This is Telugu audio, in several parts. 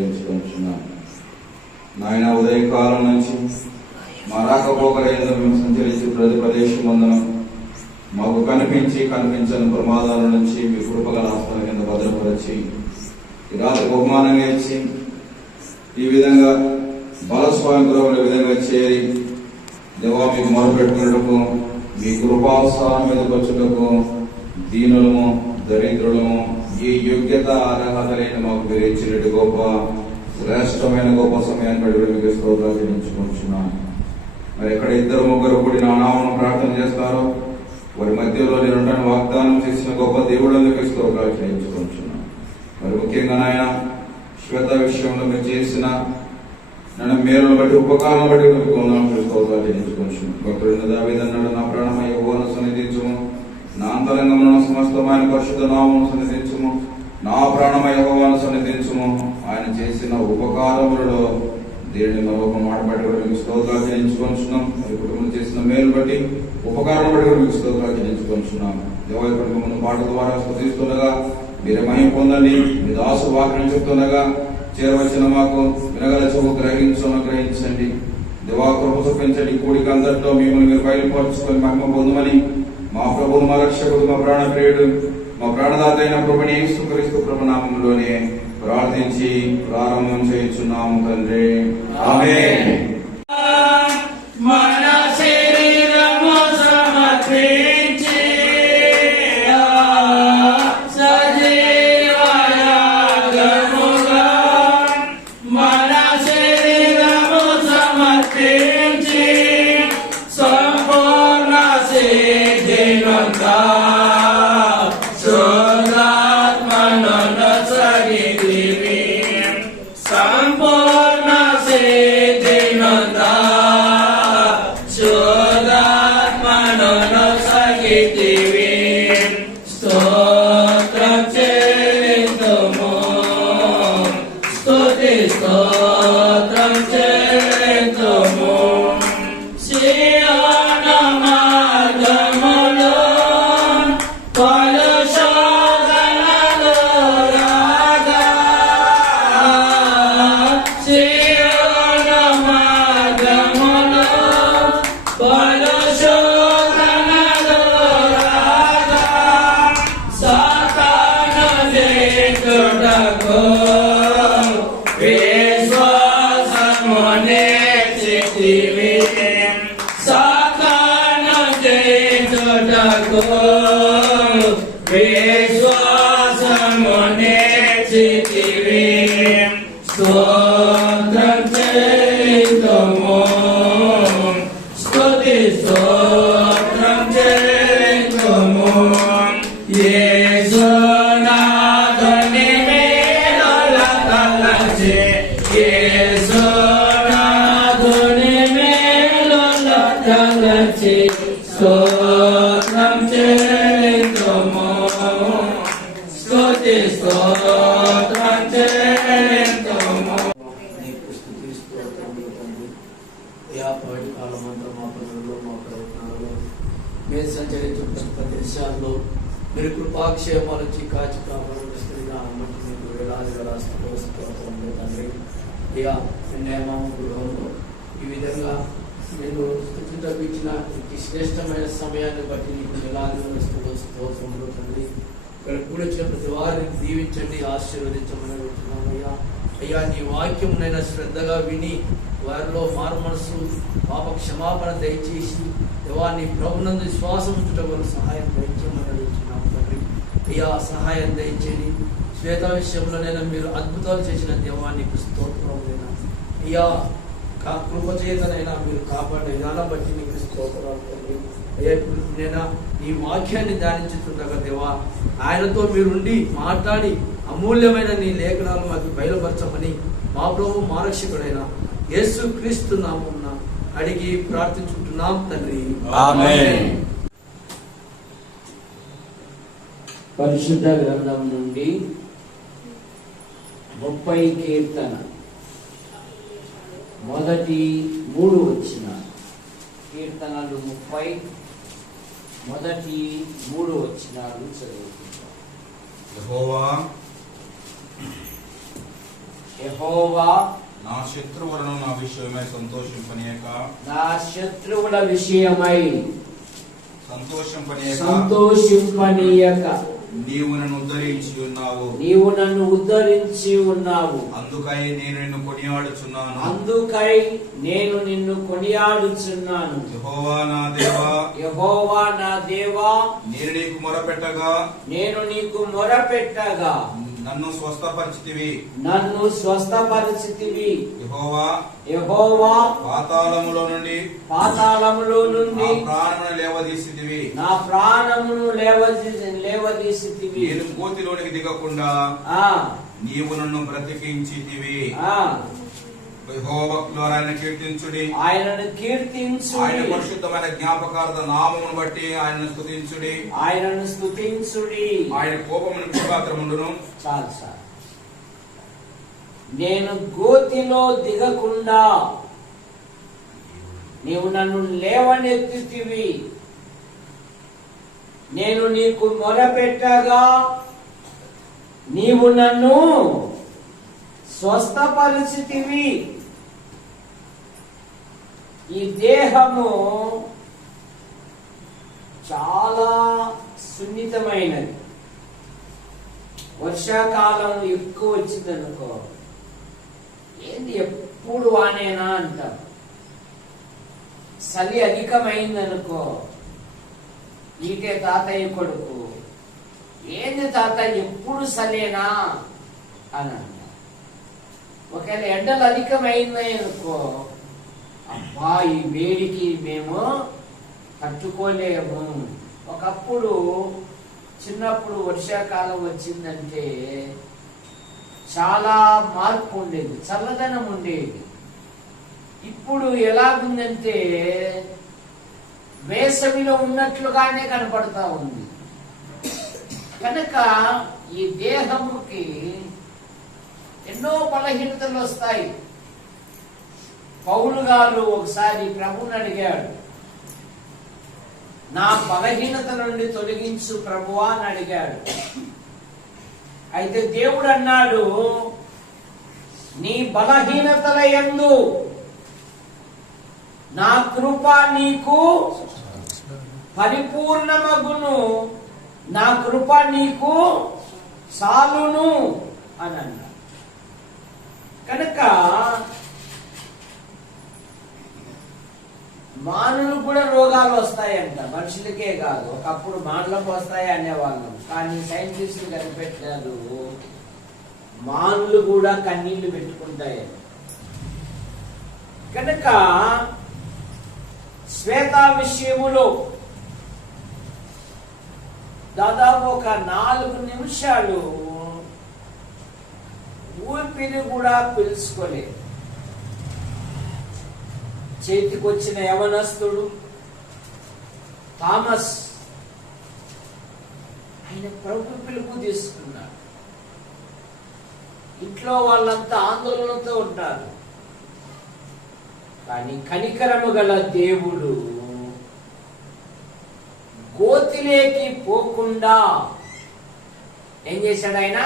చెల్లించుకుంటున్నాను. నాయన, ఉదయకాలం నుంచి మా రాకపోకలైన మేము సంచరించి ప్రతి ప్రదేశమందున మాకు కనిపించని ప్రమాదాల నుంచి మీ కృపగల ఆత్మల కింద భద్రపరిచి ఈ రాత్రి బహుమానంగా ఇచ్చి ఈ విధంగా బలస్వామికుల విధంగా చేరి దేవా మీకు మొరపెట్టుకున్నటకు, మీ కృపావసరం మీద వచ్చుటకు దీనులము దరిద్రులము ఈ యోగ్యత అర్హత లేని మాకు మీరు ఇచ్చినట్టు గొప్ప శ్రేష్టమైన గొప్ప సమయాన్ని బట్టి మీకు స్తోత్రాలు చెల్లించుకుంటున్నాను. మరి ఎక్కడ ఇద్దరు ముగ్గురు కూడి నా నామమున ప్రార్థన చేస్తారో వారి మధ్యలో నేను వాగ్దానం చేసిన గొప్ప దేవుడు మీకు స్తోత్రాలు చెల్లించుకుంటున్నాను. మరి ముఖ్యంగా నాయన శ్వేత విషయంలో మీరు చేసిన నన్ను మేలును బట్టి ఉపకారం బట్టి మీకు స్తోత్రాలు చెల్లించుకుంటున్నాను. భక్తుడు దావీదు అన్నాడు, నా ప్రాణమై యెహోవాను సన్నిధించుము, నా అంతరంగమున సమస్తమైన పరిశుద్ధ నామమును సన్నిధించుము, నా ప్రాణమై యెహోవాను సన్నిధించుము. ఆయన చేసిన ఉపకారములలో దేవుని మరొక మాట బట్టి కూడా మీకు స్తోత్రాలు చెల్లించుకుంటున్నాం. మరి కుటుంబం చేసిన మేలు బట్టి ఉపకారం బట్టి కూడా మీకు స్తోత్రాలు చెల్లించుకుంటున్నాం. దేవాలయ కుటుంబం పాట ద్వారా స్తుతిస్తుండగా మీరే మహిమ పొందండి. మీ దాసు వాక్యం చెప్తుండగా చేరవచ్చిన మాకు వినగల చెవు గ్రహించండి. దేవా కృప చూపించండి. కూడిక అంతట్లో మిమ్మల్ని మీరు బయలుపరుచుకొని మహిమ పొందమని మా ప్రభువు, మా రక్షకుడు, మా ప్రాణప్రియుడు, మా ప్రాణదాత అయిన ప్రభుని యేసుక్రీస్తు ప్రభు నామములోనే ప్రార్థించి ప్రారంభం చేయుచున్నాము తండ్రి. ఆమేన్. మీరు సంచరించే ప్రదేశాల్లో మీరు కృపాక్షేమాలు కాచి కాపాడుగా మీకు వేలాదిగా రాష్ట్రంలో తండ్రి ఇక నియమం గృహంలో ఈ విధంగా మీరు స్థుతించకు ఇచ్చిన శ్రేష్టమైన సమయాన్ని బట్టి నీకు వేలాదిగా స్తోత్రంలో తండ్రి ఇక్కడ కూడా వచ్చిన ప్రతి వారిని దీవించండి, ఆశీర్వదించమని అడుగుతున్నాను. అయ్యా అయ్యా నీ వాక్యమునైనా శ్రద్ధగా విని వారిలో మారు మనసు పాప క్షమాపణ దయచేసి దేవాన్ని ప్రభునందు విశ్వాసం ఉంచుటకు సహాయం దయచేయమని అడుగుతున్నాము తండ్రి. అయ్యా సహాయం దయచేయండి. శ్వేత విషయంలోనైనా మీరు అద్భుతాలు చేసిన దేవానికి స్తోత్రములైనా అయ్యా కృపచేతనైనా మీరు కాపాడే విధానం బట్టి నీకు స్తోత్రాలు తండ్రి. అయ్యా ఇప్పుడు నేను ఈ వాక్యాన్ని ధ్యానించుతుండగా దేవా ఆయనతో మీరుండి మాట్లాడి అమూల్యమైన నీ లేఖనాలు మాకు బయలుపరచమని మా ప్రభు మా రక్షకుడైన యేసు క్రీస్తు నామమున అడిగి ప్రార్థించుకుంటున్నాం తండ్రి. ఆమేన్. పరిశుద్ధ గ్రంథం నుండి 30 కీర్తన మొదటి 3 వచనాలు. కీర్తనలు 30 మొదటి 3 వచనాలు చదువుకుంటాం. యెహోవా యెహోవా నా శత్రువులను నా విషయమై సంతోషింపనీయక నా శత్రువుల విషయమై సంతోషింపనీయక నీవు నన్ను ఉద్ధరించి ఉన్నావు అందుకై నేను నిన్ను కొనియాడుచున్నాను యెహోవా నా దేవా నేను నీకు మొరపెట్టగా నన్ను స్వస్థపరిచితివి యెహోవా పాతాళములో నుండి నా ప్రాణమును లేవదీసితివి నేను గోతిలోనికి దిగకుండా నీవు నన్ను బ్రతికించితివి ఆయనను కీర్తించుడి ఆయన పరిశుద్ధమైన జ్ఞాపకార్థ నామమును బట్టి ఆయనను స్తుతించుడి ఆయన కోపమును క్షమాత్రముండును. చాలు సార్. నేను గోతిలో దిగకుండా నీవు నన్ను లేవనెత్తితివి, నేను నీకు మొరపెట్టగా నీవు నన్ను స్వస్థపరిచితివి. ఈ దేహము చాలా సున్నితమైనది. వర్షాకాలం ఎక్కువ వచ్చిందనుకో, ఏంది ఎప్పుడు వానేనా అంటాం. చలి అధికమైందనుకో, ఈటే తాతయ్య కొడుకు, ఏంది తాతయ్య ఎప్పుడు చలేనా అని అంటాం. ఒకవేళ ఎండలు అధికమైంది అనుకో, అబ్బా ఈ వేడికి మేము తట్టుకోలేము. ఒకప్పుడు చిన్నప్పుడు వర్షాకాలం వచ్చిందంటే చాలా మార్పు ఉండేది, చల్లదనం ఉండేది. ఇప్పుడు ఎలాగుందంటే వేసవిలో ఉన్నట్లుగానే కనపడతా ఉంది. కనుక ఈ దేహముకి ఎన్నో బలహీనతలు వస్తాయి. పౌలు గారు ఒకసారి ప్రభువుని అడిగాడు, నా బలహీనత నుండి తొలగించు ప్రభువా అని అడిగాడు. అయితే దేవుడు అన్నాడు, నీ బలహీనతల యందు నా కృప నీకు పరిపూర్ణమగును, నా కృప నీకు చాలును అని అన్నాడు. కనుక మానులు కూడా రోగాలు వస్తాయంట, మనుషులకే కాదు. ఒకప్పుడు మానులకు వస్తాయి అనేవాళ్ళం, కానీ సైంటిస్టులు కనిపెట్టారు మానులు కూడా కన్నీళ్లు పెట్టుకుంటాయని. కనుక శ్వేత విషయములో దాదాపు ఒక 4 నిమిషాలు ఊపిరి కూడా పీల్చుకోలేదు. చేతికొచ్చిన యవనస్తుడు థామస్, ఆయన ప్రభు పిలుపు తీసుకున్నాడు. ఇంట్లో వాళ్ళంతా ఆందోళనతో ఉంటారు, కానీ కనికరము గల దేవుడు గోతిలోకి పోకుండా ఏం చేశాడు? ఆయన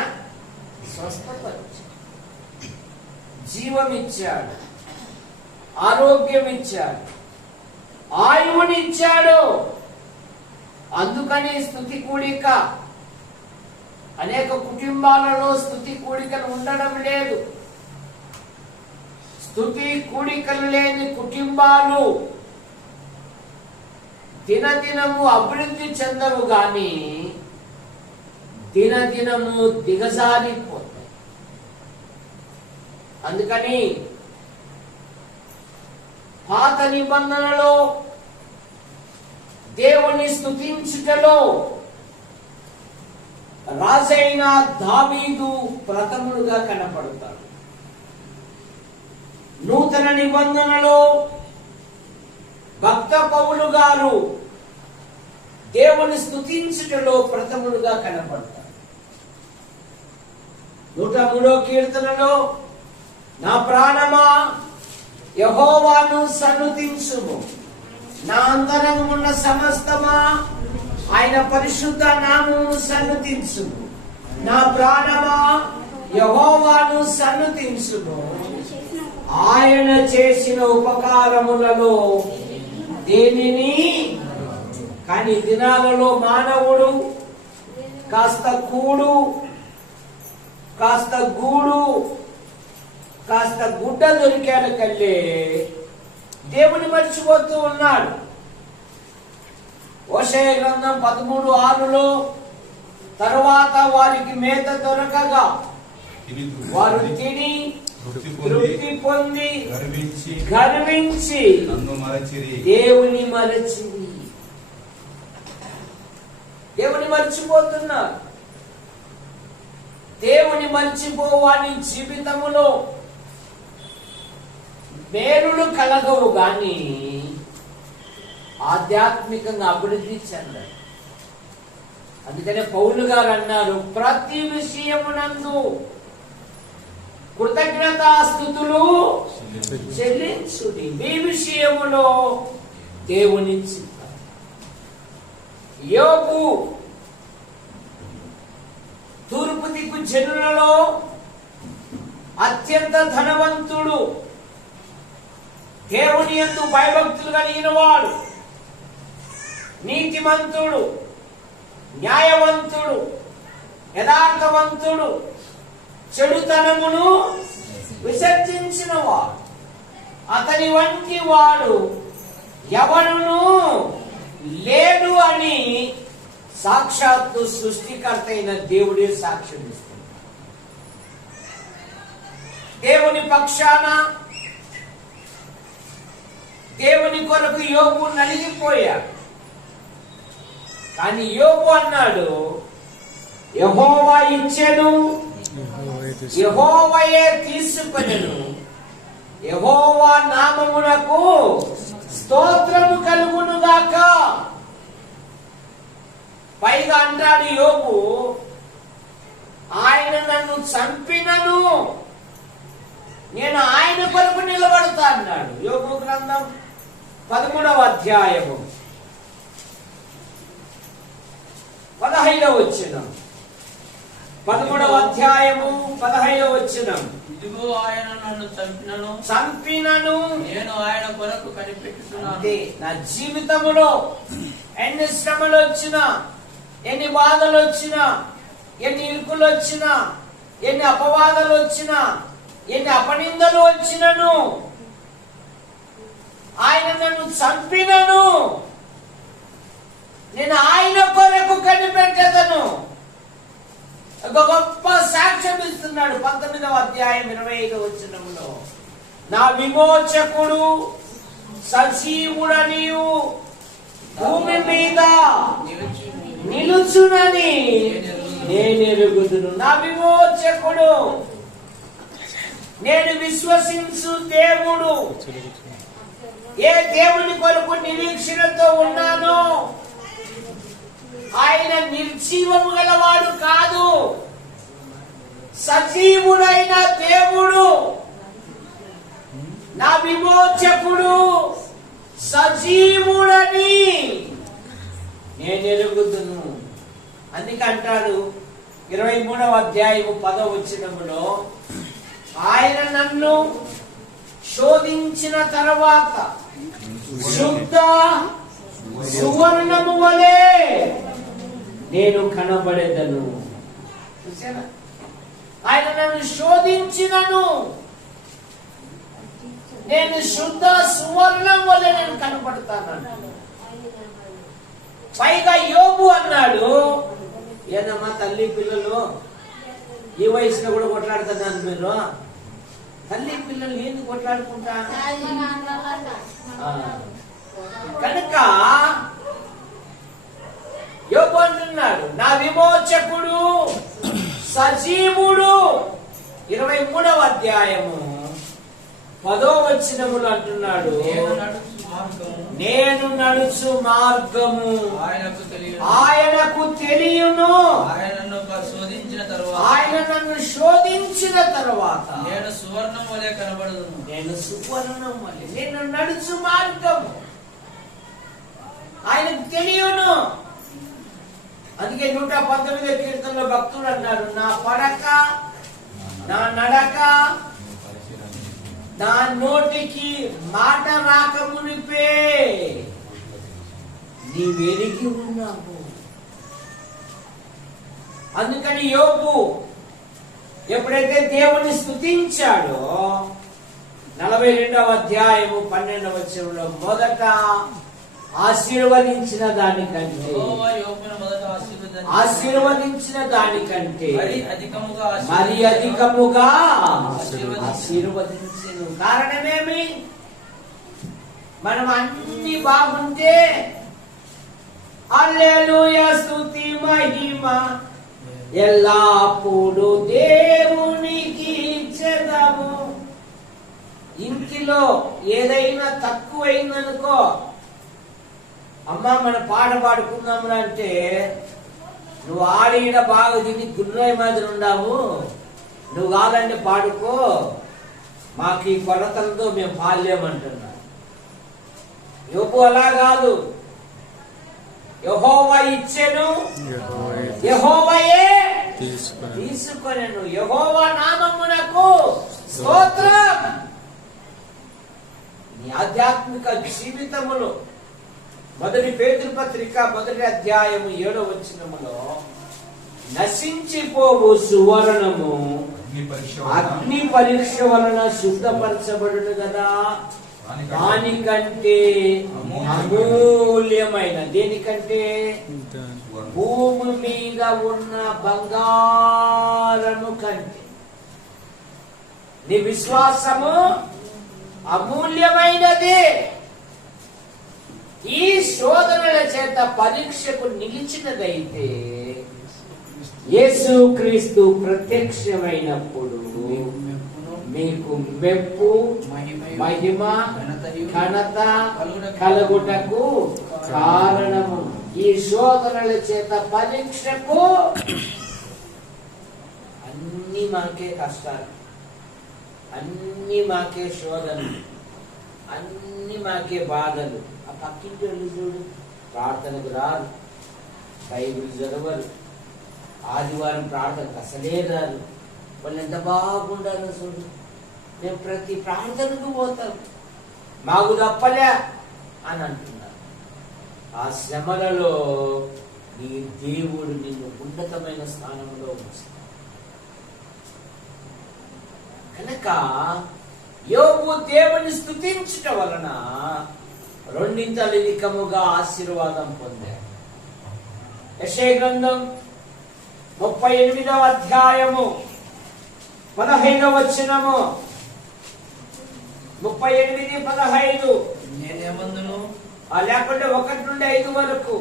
స్వస్థపరిచాడు, జీవమిచ్చాడు, ఆరోగ్యం ఇచ్చాడు, ఆయువునిచ్చాడు. అందుకని స్తుతి కూడిక, అనేక కుటుంబాలలో స్తుతి కూడికలు ఉండడం లేదు. స్తుతి కూడికలు లేని కుటుంబాలు దినదినము అభివృద్ధి చెందవు, గాని దినదినము దిగజారిపోతాయి. అందుకని పాత నిబంధనలో దేవుని స్తుతించుటలో రాజైన దావీదు ప్రథముడుగా కనపడతాడు. నూతన నిబంధనలో భక్త పౌలు గారు దేవుని స్తుతించుటలో ప్రథముడుగా కనపడతాడు. 103వ కీర్తనలో, నా ప్రాణమా యెహోవాను సన్నుతించుము, నా అంతరంగమున్న సమస్తమా ఆయన పరిశుద్ధ నామమును సన్నుతించుము. నా ప్రాణమా యెహోవాను సన్నుతించుము, ఆయన చేసిన ఉపకారములలో దేనిని. కానీ దినాలలో మానవుడు కాస్త కూడు, కాస్త గూడు, కాస్త గుడ్డ దొరికాడు కల్లే దేవుని మర్చిపోతూ ఉన్నాడు. హోషేయ గ్రంథం 13:6 తరువాత వారికి మేత దొరకగా వారు తిని తృప్తి పొంది గర్వించి దేవుని మరచిరి. దేవుని మర్చిపోతున్నారు. దేవుని మర్చిపోవాని జీవితములో మేలులు కలగవు గాని ఆధ్యాత్మికంగా అభివృద్ధి చెందరు. అందుకనే పౌలు గారు అన్నారు, ప్రతి విషయమునందు కృతజ్ఞతాస్తుతులు చెల్లించుడి, మీ విషయములో దేవుని చిత్తం. యోబు తూర్పు దిక్కు జనులలో అత్యంత ధనవంతుడు, దేవుని యందు భయభక్తులు కలిగిన వాడు, నీతిమంతుడు, న్యాయవంతుడు, యథార్థవంతుడు, చెడుతనమును విసర్జించిన వాడు. అతని వంటి వాడు ఎవరును లేడు అని సాక్షాత్తు సృష్టికర్త అయిన దేవుడే సాక్ష్యం ఇస్తుంది. దేవుని పక్షాన దేవుని కొరకు యోబు నలిగిపోయాడు. కానీ యోబు అన్నాడు, యెహోవా ఇచ్చెను, యెహోవాయే తీసుకొనెను, యెహోవా నామమునకు స్తోత్రము కలుగునుగాక. పైగా అంటాడు యోబు, ఆయన నన్ను చంపినను నేను ఆయన కొరకు నిలబడతా అన్నాడు. యోబు గ్రంథం 13వ అధ్యాయము 15వ వచనం. 13వ అధ్యాయము 15వ వచనం. ఇదిగో ఆయన నన్ను చంపినను నేను ఆయన కొరకు కనిపెట్టుచున్నాను. అంటే నా జీవితంలో ఎన్ని శ్రమలు వచ్చినా, ఎన్ని బాధలు వచ్చినా, ఎన్ని ఇరుకులు వచ్చినా, ఎన్ని అపవాదాలు వచ్చినా, ఎన్ని అపనిందలు వచ్చినను, ఆయన నన్ను చంపినను నేను ఆయన కొరకు కనిపెట్టేదను. ఒక గొప్ప సాక్ష్యం ఇస్తున్నాడు 19వ అధ్యాయం 25వ వచనంలో. నా విమోచకుడు సజీవుడనియు భూమి మీద నిలుచునని నేనెరుగుదును. నా విమోచకుడు, నేను విశ్వసించు దేవుడు, ఏ దేవుని కొరకు నిరీక్షణతో ఉన్నానో ఆయన నిర్జీవము గలవాడు కాదు, సజీవుడైన దేవుడు. నా విమోచకుడు సజీవుడని నేను ఎరుగుదును. అందుకంటాడు 23వ అధ్యాయము 10వ వచనములో, ఆయన నన్ను శోధించిన తర్వాత శుద్ధ సువర్ణము వలె నేను కనబడేదను. చూసారా, ఆయన నన్ను శోధించినను నేను శుద్ధ సువర్ణం వలె నేను కనబడతాను. పైగా యోబు అన్నాడు, ఏదమ్మా తల్లి పిల్లలు ఈ వయసులో కూడా కొట్లాడుతున్నారు మీరు, తల్లి పిల్లలు ఎందుకు కొట్లాడుకుంటా? కనుక యోబు అంటున్నాడు, నా విమోచకుడు సజీవుడు. 23వ అధ్యాయము 10వ వచనములు అంటున్నాడు, నేను నడుచు మార్గము ఆయనకు తెలియను, ఆయన నన్ను శోధించిన తర్వాత నేను సువర్ణం వలె కనబడదును. నేను సువర్ణం వలె, నేను నడుచు మార్గము ఆయనకు తెలియను. అందుకే 119వ కీర్తనలో భక్తుడు అన్నాడు, నా పడక నా నడక, నా నోటికి మాట రాకమునిపే నీవెరిగి ఉన్నావు. అందుకని యోబు ఎప్పుడైతే దేవుని స్తుతించాడో 42వ అధ్యాయము 12వ వచనంలో మొదట ఆశీర్వదించిన దానికంటే మరి అధికముగా ఆశీర్వదించెను. కారణమేమి? మనం అన్ని బాగుంటే హల్లెలూయా స్తుతి మహిమ ఎల్లప్పుడూ దేవునికి ఇచ్చెదము. ఇంటిలో ఏదైనా తక్కువైందనుకో, అమ్మ మన పాట పాడుకుందాము అంటే, నువ్వు ఆడీడ బాగా తిని గుర్రాయి మాదిరి ఉండావు, నువ్వు కాదంటే పాడుకో, మాకు ఈ కొరతలతో మేము పాడలేమంటున్నా. యోబు అలా కాదు. యెహోవా ఇచ్చెను, యెహోవాయే తీసుకొనెను. యెహోవా నామమునకు స్తోత్రం. నీ ఆధ్యాత్మిక జీవితములో మొదటి పేతురు పత్రిక 1వ అధ్యాయము 7వ వచనములో నశించిపోవు సువర్ణము అగ్ని పరీక్ష వలన శుద్ధపరచబడును కదా, దానికంటే అమూల్యమైన, దేనికంటే భూమి మీద ఉన్న బంగారము కంటే నీ విశ్వాసము అమూల్యమైనది. ఈ శోధనల చేత పరీక్షకు నిలిచినదైతే యేసుక్రీస్తు ప్రత్యక్షమైనప్పుడు మీకు మెప్పు, మహిమ, ఘనత కలుగుటకు కారణము. ఈ శోధనల చేత పరీక్షకు అన్ని మాకే కష్టాలు, అన్ని మాకే శోధనలు, అన్ని మాకే బాధలు. ఆ పక్కింటి వాళ్ళు చూడు, ప్రార్థనకు రారు, బైబిల్ చదవరు, ఆదివారం ప్రార్థనకు అసలే రారు. వాళ్ళు ఎంత బాగుండాలో చూడు. మేము ప్రతి ప్రార్థనకు పోతాం, మాకు తప్పలే అని అంటున్నారు. ఆ శ్రమలలో నీ దేవుడు నిన్ను ఉన్నతమైన స్థానంలో ఉంచుతాడు. కనుక యోబు దేవుని స్తుతించుట వలన రెండింతలధికముగా ఆశీర్వాదం పొందాడు. యెషయా గ్రంథం 38వ అధ్యాయము 15వ వచనము, 38:15. నేనేమందును, లేకుంటే 1 నుండి 5 వరకు,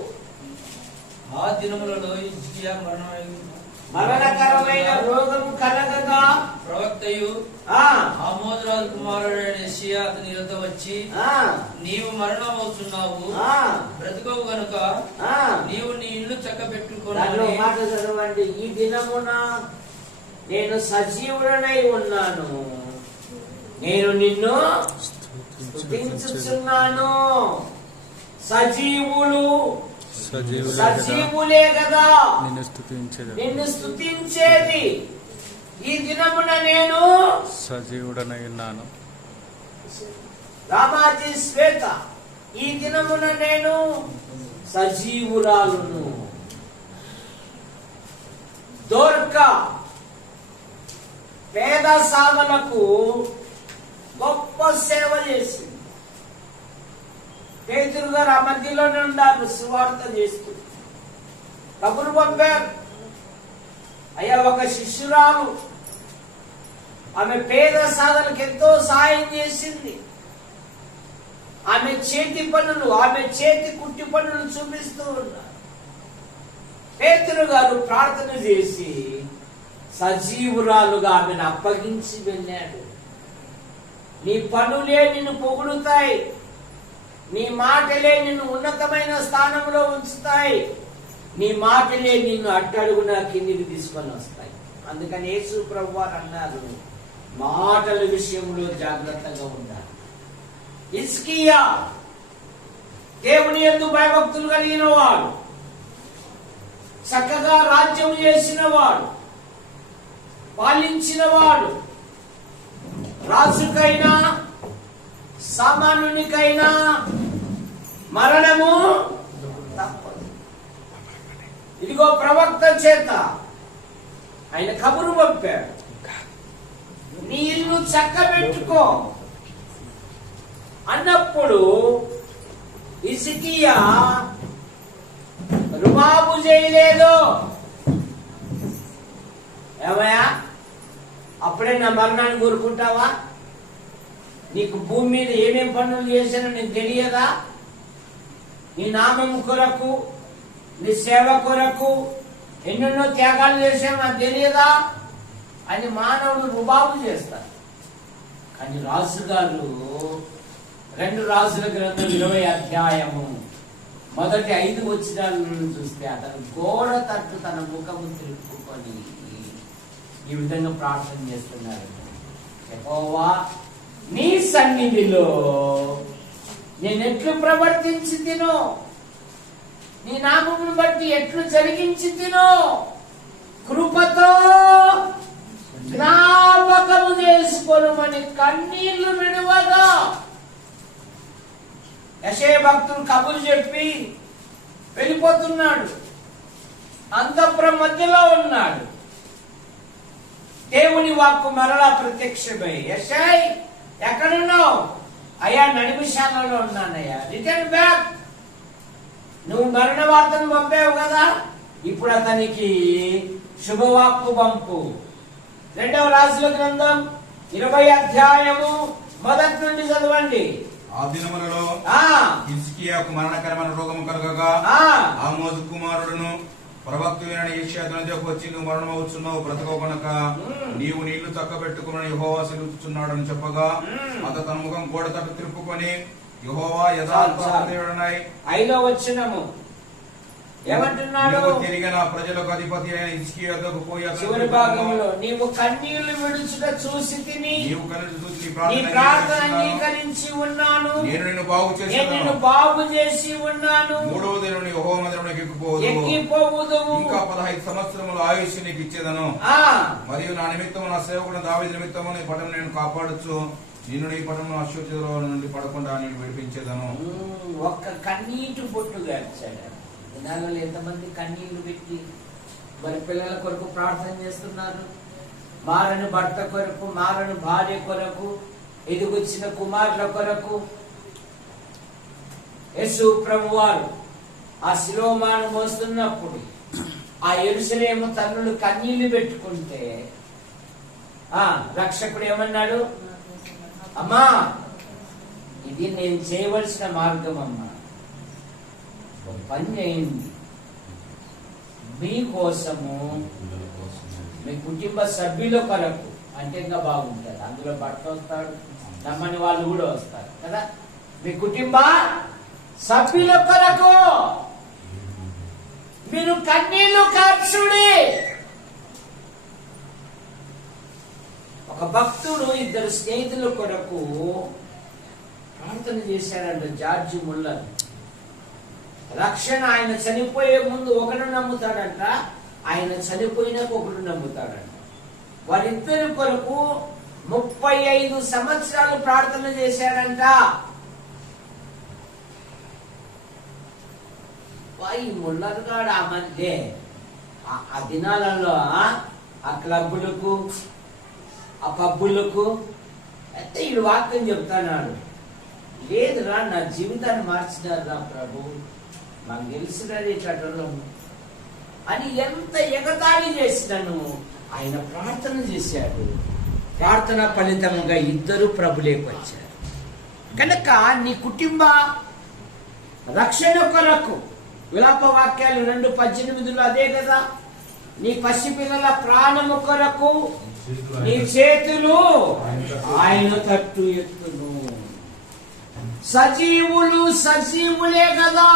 ఆ దినములలో హిజ్కియా మరణకరమైన రోగము కలగగా ప్రవక్తయు ఆమోజ్ రాజు కుమారుడైన యెషయా అతని యొద్ద వచ్చి, నీవు మరణమవుతున్నావు, బ్రతుకవు గనుక నీవు నీ ఇల్లు చక్కబెట్టుకున్నాను. మాట చదవండి. ఈ దినమున నేను సజీవుడనై ఉన్నాను, నేను నిన్ను స్తుతించుచున్నాను. సజీవులే కదా నిన్ను స్తుతించేది. ఈ దినమున నేను సజీవుడనై ఉన్నాను. రామాజీ శ్వేత, ఈ దినమున నేను సజీవురాలును. దోర్క పేద సామలకు గొప్ప సేవ చేసింది. పేతురు గారు ఆ మధ్యలోనే ఉన్నారు, సువార్త చేస్తూ కబురు పంపారు. అయ్యా, ఒక శిష్యురాలు, ఆమె పేద సాధనకు ఎంతో సాయం చేసింది. ఆమె చేతి పనులు, ఆమె చేతి కుట్టి పనులు చూపిస్తూ ఉన్నారు. పేతురు గారు ప్రార్థన చేసి సజీవురాలుగా ఆమెను అప్పగించి వెళ్ళాడు. నీ పనులే నిన్ను పొగుడుతాయి, నీ మాటలే నిన్ను ఉన్నతమైన స్థానంలో ఉంచుతాయి, నీ మాటలే నిన్ను అట్టడుగున కిందికి తీసుకొని వస్తాయి. అందుకని యేసు ప్రభువారు అన్నారు, మాటల విషయంలో జాగ్రత్తగా ఉండాలి. హిజ్కియా దేవుని యందు భయభక్తులు కలిగిన వాడు, చక్కగా రాజ్యం చేసిన వాడు. పాలించిన వాడు. రాజుకైనా సామాన్యునికైనా మరణము తప్పదు. ఇదిగో ప్రవక్త చేత ఆయన కబురు పంపాడు, నీ ఇల్లు చక్కబెట్టుకో అన్నప్పుడు హిజ్కియా రుబాబు చేయలేదు. ఏమయ్యా, అప్పుడే నా మరణాన్ని కోరుకుంటావా? నీకు భూమి మీద ఏమేం పనులు చేశానో నీకు తెలియదా? నీ నామం కొరకు, నీ సేవ కొరకు ఎన్నెన్నో త్యాగాలు చేశాను నాకు తెలియదా అని మానవుడు రుబాబు చేస్తారు. కానీ రాజుగారు 2 రాజుల గ్రంథం 20వ అధ్యాయము మొదటి 5 వచనాలను చూస్తే అతను గోడ తట్టు తన ముఖము తిరుపుకొని ఈ విధంగా ప్రార్థన చేస్తున్నాడు. యెహోవా, నీ సన్నిధిలో నేనెట్లు ప్రవర్తించి తినో, నీ నామమును బట్టి ఎట్లు జరిగించి తినో, కృపతో జ్ఞాపకము చేసుకొనుమని కన్నీళ్లు విడువగా యెషయా భక్తుడు కబురు చెప్పి వెళ్ళిపోతున్నాడు. అంతఃపురం మధ్యలో ఉన్నాడు. దేవుని వాక్కు మరలా ప్రత్యక్షమై, యెషయా ఎక్కడున్నావు? అయ్యా, నడిమిశాలలో ఉన్నానయ్యా, రిటర్న్ బ్యాక్. నువ్వు మరణ వార్తను పంపావు కదా, ఇప్పుడు అతనికి శుభవాక్కు పంపు. 2వ రాజుల గ్రంథం 20వ అధ్యాయము మొదటి నుండి చదవండి. ఆ దినములలో హిజ్కియాకు మరణకరమైన రోగము కలగగా ఆమోజు కుమారుడును ప్రవక్తుడైన యెషయా తన దగ్గరకు వచ్చి, నువ్వు మరణమవుచున్నావు, బ్రతకకొనక నీవు నీళ్లు చక్కబెట్టుకుని యెహోవా సెలవుచున్నాడని చెప్పగా అతడు తన ముఖం గోడ తట్టు తిరుపుకొని, యెహోవా యథార్థవంతుడై 5వ వచనము ఏమంటున్నాడు? తిరిగి నా ప్రజలకు అధిపతి అయిన హిజ్కియా వద్దకు పోయి చివరి భాగంలో, నీవు కన్నీళ్లు విడుచుట చూసి తిని నీ ప్రార్థన అంగీకరించి ఉన్నాను, నేను నిన్ను బాగు చేసి ఉన్నాను. 3వ దినం యెహోవా మందిరమునకు ఎక్కిపోవుదు, ఇంకా 15 సంవత్సరముల ఆయుష్ నీకు ఇచ్చేదను. మరియు నా నిమిత్తము నా సేవకుడు దావీదు నిమిత్తము నీ పట్టణం నేను కాపాడచ్చు, నిన్ను నీ పట్టణం అశ్వత్థుల నుండి పడకుండా నేను విడిపించేదను. ఒక్క కన్నీటి బొట్టు గార్చాడు. దినాలలో ఎంతమంది కన్నీళ్లు పెట్టి మరి పిల్లల కొరకు ప్రార్థన చేస్తున్నారు, మారని భర్త కొరకు, మారని భార్య కొరకు, ఎదుగొచ్చిన కుమారుల కొరకు. యేసు ప్రభువారు ఆ శిలోమాను మోస్తున్నప్పుడు ఆ యెరూషలేము తల్లులు కన్నీళ్లు పెట్టుకుంటే రక్షకుడు ఏమన్నాడు? అమ్మా, ఇది నేను చేయవలసిన మార్గం అమ్మా, పని చేయండి, మీకోసము, మీ కుటుంబ సభ్యుల కొరకు. అంటే ఇంకా బాగుంటుంది. అందులో భర్త వస్తాడు, నమ్మని వాళ్ళు కూడా వస్తారు కదా. మీ కుటుంబ సభ్యుల కొరకు మీరు కన్నీళ్లు కార్చుడి. ఒక భక్తుడు 2 స్నేహితుల కొరకు ప్రార్థన చేశాడంట, జార్జి ముల్లర్. రక్షణ ఆయన చనిపోయే ముందు ఒకడు నమ్ముతాడంట, ఆయన చనిపోయినాక ఒకడు నమ్ముతాడంట. వారిద్దరి కొరకు 35 సంవత్సరాలు ప్రార్థన చేశాడంట. ఈ ముల్లరుగాడు ఆ మధ్య ఆ దినాలలో ఆ క్లబ్బులకు, ఆ పబ్బులకు అయితే ఈ వాక్యం చెప్తాడు. లేదురా, నా జీవితాన్ని మార్చినారు రా ప్రభు, నాకు తెలిసినది ఇట్లా అని ఎంత ఎగతాళి చేసినాను. ఆయన ప్రార్థన చేశాడు. ప్రార్థన ఫలితంగా 2 ప్రభులేకి వచ్చారు. కనుక నీ కుటుంబ రక్షణ కొరకు విలాప వాక్యాలు 2:18 అదే కదా. నీ పసిపిల్లల ప్రాణము కొరకు నీ చేతులు ఆయన తట్టు ఎత్తును. సజీవులు సజీవులే కదా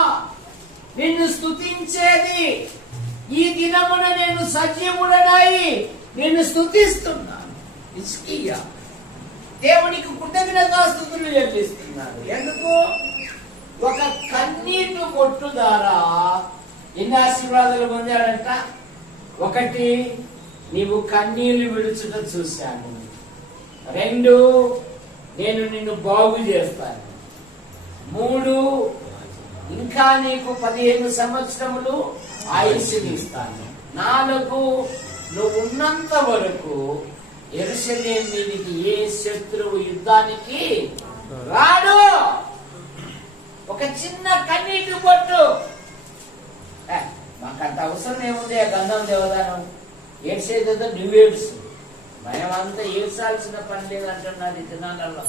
నిన్ను స్తుతించేది. ఈ దినమున నేను సజీవుడనై నిన్ను స్తుతిస్తున్నాను. హిజ్కియా దేవునికి కృతజ్ఞతాస్తుతులు చెల్లిస్తున్నాడు. ఎందుకు? ఒక కన్నీటి కొట్టు ద్వారా ఎన్ని ఆశీర్వాదాలు పొందాడంట? 1 నీవు కన్నీళ్లు విడుచుట చూశాను. 2, నేను నిన్ను బాగు చేస్తాను. 3, ఇంకా నీకు 15 సంవత్సరములు ఆయుష్నిస్తాను. 4, నువ్వు ఉన్నంత వరకు యెరూషలేము మీదికి ఏ శత్రువు యుద్ధానికి రాడు. ఒక చిన్న కన్నీటి బొట్టు. మాకంత అవసరం ఏముంది? ఆ గంధం దేవదానం ఏడ్చేదేదో నువ్వేడ్సు, భయమంతా ఏడ్చాల్సిన పని లేదంటున్నారు ఈ దినాలలో.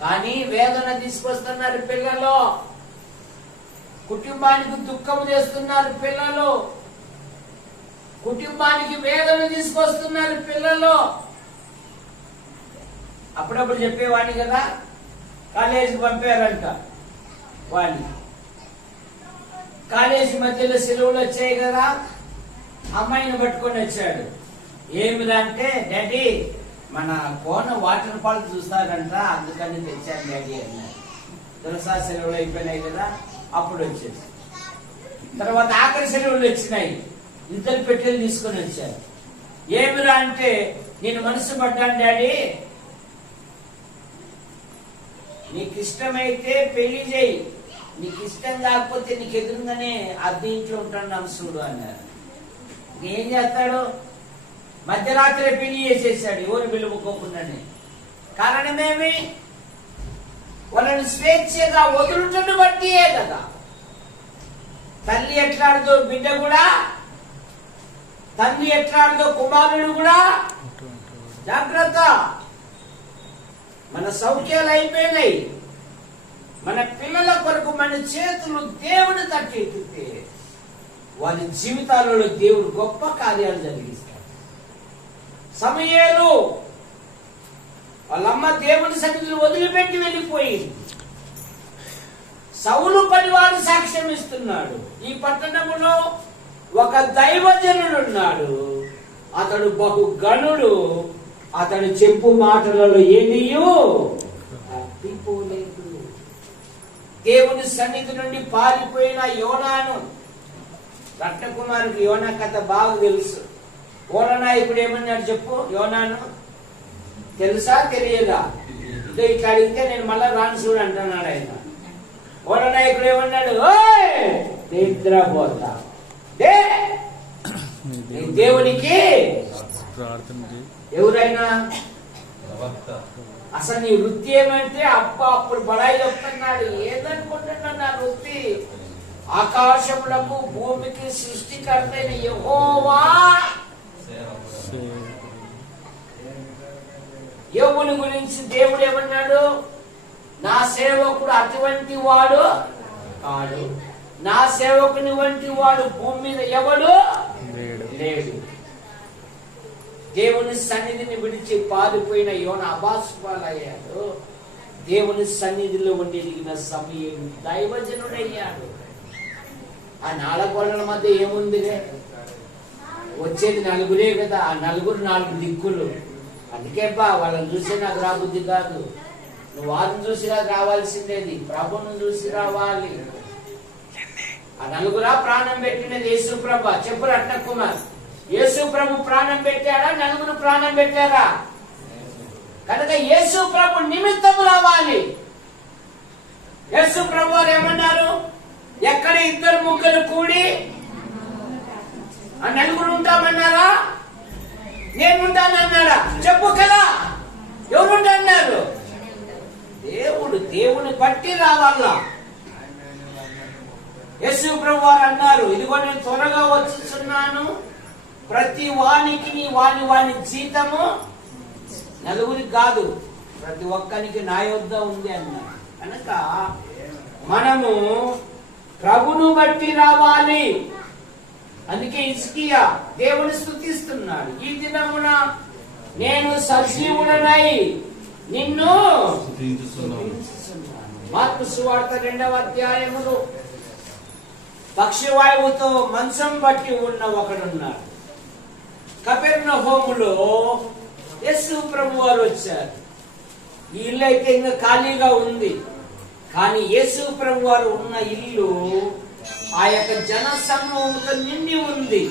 కానీ వేదన తీసుకొస్తున్నారు పిల్లలు, కుటుంబానికి దుఃఖం చేస్తున్నారు పిల్లలు, కుటుంబానికి వేదన తీసుకొస్తున్నారు పిల్లలు. అప్పుడప్పుడు చెప్పేవాడిని కదా, కాలేజీకి పంపారంట వాడిని. కాలేజీ మధ్యలో సెలవులు వచ్చాయి కదా, అమ్మాయిని పట్టుకొని వచ్చాడు. ఏమిదంటే, డాడీ మన కోన వాటర్ ఫాల్ చూస్తారంట, అందుకని తెచ్చాను డాడీ అన్నాడు. తులసా సెలవులు అయిపోయినాయి కదా, అప్పుడు వచ్చేసి తర్వాత ఆఖరి సెలవులు వచ్చినాయి, ఇద్దరు పెట్టెలు తీసుకొని వచ్చారు. ఏమిరా అంటే, నేను మనసు పడ్డాను డాడీ, నీకు ఇష్టమైతే పెళ్లి చేయి, నీకు ఇష్టం కాకపోతే నీకు ఎదురుగానే అద్దె ఇంట్లో ఉంటాను నమ్సుడు అన్నారు. ఏం చేస్తాడు? మధ్యరాత్రి పెళ్లి చేసేసాడు, ఎవరు పిలుపుకోకుండానే. కారణమేమి? వాళ్ళని స్వేచ్ఛగా వదులుటను బట్టియే కదా. తల్లి ఎట్లాడుతో బిడ్డ కూడా, తండ్రి ఎట్లాడుతో కుమారుడు కూడా. జాగ్రత్త, మన సౌఖ్యాలు అయిపోయినాయి. మన పిల్లల కొరకు మన చేతులు దేవుని తట్టెత్తితే వారి జీవితాలలో దేవుడు గొప్ప కార్యాలు జరిగిస్తాడు. సమూయేలు వాళ్ళమ్మ దేవుని సన్నిధిని వదిలిపెట్టి వెళ్ళిపోయింది. సౌలు పనివాడు సాక్ష్యం ఇస్తున్నాడు. ఈ పట్టణములో ఒక దైవజనుడున్నాడు, అతడు బహు గణుడు, అతడు చెప్పు మాటలలో ఏమీయూ తప్పిపోలేదు. దేవుని సన్నిధి నుండి పారిపోయిన యోనాను, రత్నకుమారుడికి యోనా కథ బాగా తెలుసు. యోనా ఇప్పుడు ఏమన్నాడు చెప్పు? యోనాను తెలుసా తెలియదా? ఇట్లా అడిగితే నేను మళ్ళా రాను చూడు అంటున్నాడు ఆయన. యోనా ఇప్పుడు ఏమన్నాడు? నిద్రపోతా దేవునికి ఎవరైనా అసలు నీ వృత్తి ఏమంటే అప్పుడు బడాయి చెప్తున్నాడు. ఏదనుకుంటున్నా నా వృత్తి? ఆకాశములకు భూమికి సృష్టికర్త అయిన యెహోవా. యోబుని గురించి దేవుడు ఏమన్నాడు? నా సేవకుడు అటువంటి వాడు కాడు, నా సేవకుని వంటి వాడు భూమి మీద ఎవడు లేడు. దేవుని సన్నిధిని విడిచి పారిపోయిన యోన అబాస్పాలయ్యాడు. దేవుని సన్నిధిలో ఉండి ఎదిగిన సమూయేలు దైవజనుడయ్యాడు. ఆ 4 గోడల మధ్య ఏముంది? వచ్చేది 4 కదా, ఆ 4 దిక్కులు. అందుకే వాళ్ళని చూసి నాకు రాబుద్ది కాదు. నువ్వు వారిని చూసి రావాల్సిందేది, ప్రభువును చూసి రావాలి. ఆ 4 ప్రాణం పెట్టినది యేసు ప్రభ. చెప్పు రత్నకుమార్, యేసు ప్రభు ప్రాణం పెట్టాడా? 4 ప్రాణం పెట్టారా? కనుక యేసు ప్రభు నిమిత్తం రావాలి. యేసు ప్రభు వారు ఏమన్నారు? ఎక్కడ 2-3 కూడి ఆ 4 ఉంటామన్నారా? నేను ఉంటానన్నాడా? చెప్పు కదా, ఎవరుంటన్నారు? దేవుని బట్టి రావాలా. యేసు ప్రభు వారు అన్నారు, ఇదిగో నేను త్వరగా వచ్చుచున్నాను, ప్రతి వానికి వాని జీతము 4 కాదు, ప్రతి ఒక్కరికి నా యొద్ద ఉంది అన్నారు. కనుక మనము ప్రభును బట్టి రావాలి. అందుకే హిజ్కియా దేవుని స్తుతిస్తున్నాడు. ఈ దినమున నేను సజీవుడనై నిన్ను మార్కు సువార్త 2వ అధ్యాయములో పక్షవాయువుతో మంచం బట్టి ఉన్న ఒకడున్నాడు. కపెర్నహూములో యేసు ప్రభు వారు వచ్చారు. ఈ ఇల్లు అయితే ఇంకా ఖాళీగా ఉంది, కానీ యేసు ప్రభు వారు ఉన్న ఇల్లు ఆ యొక్క జన సమూహంతో నిండి ఉంది.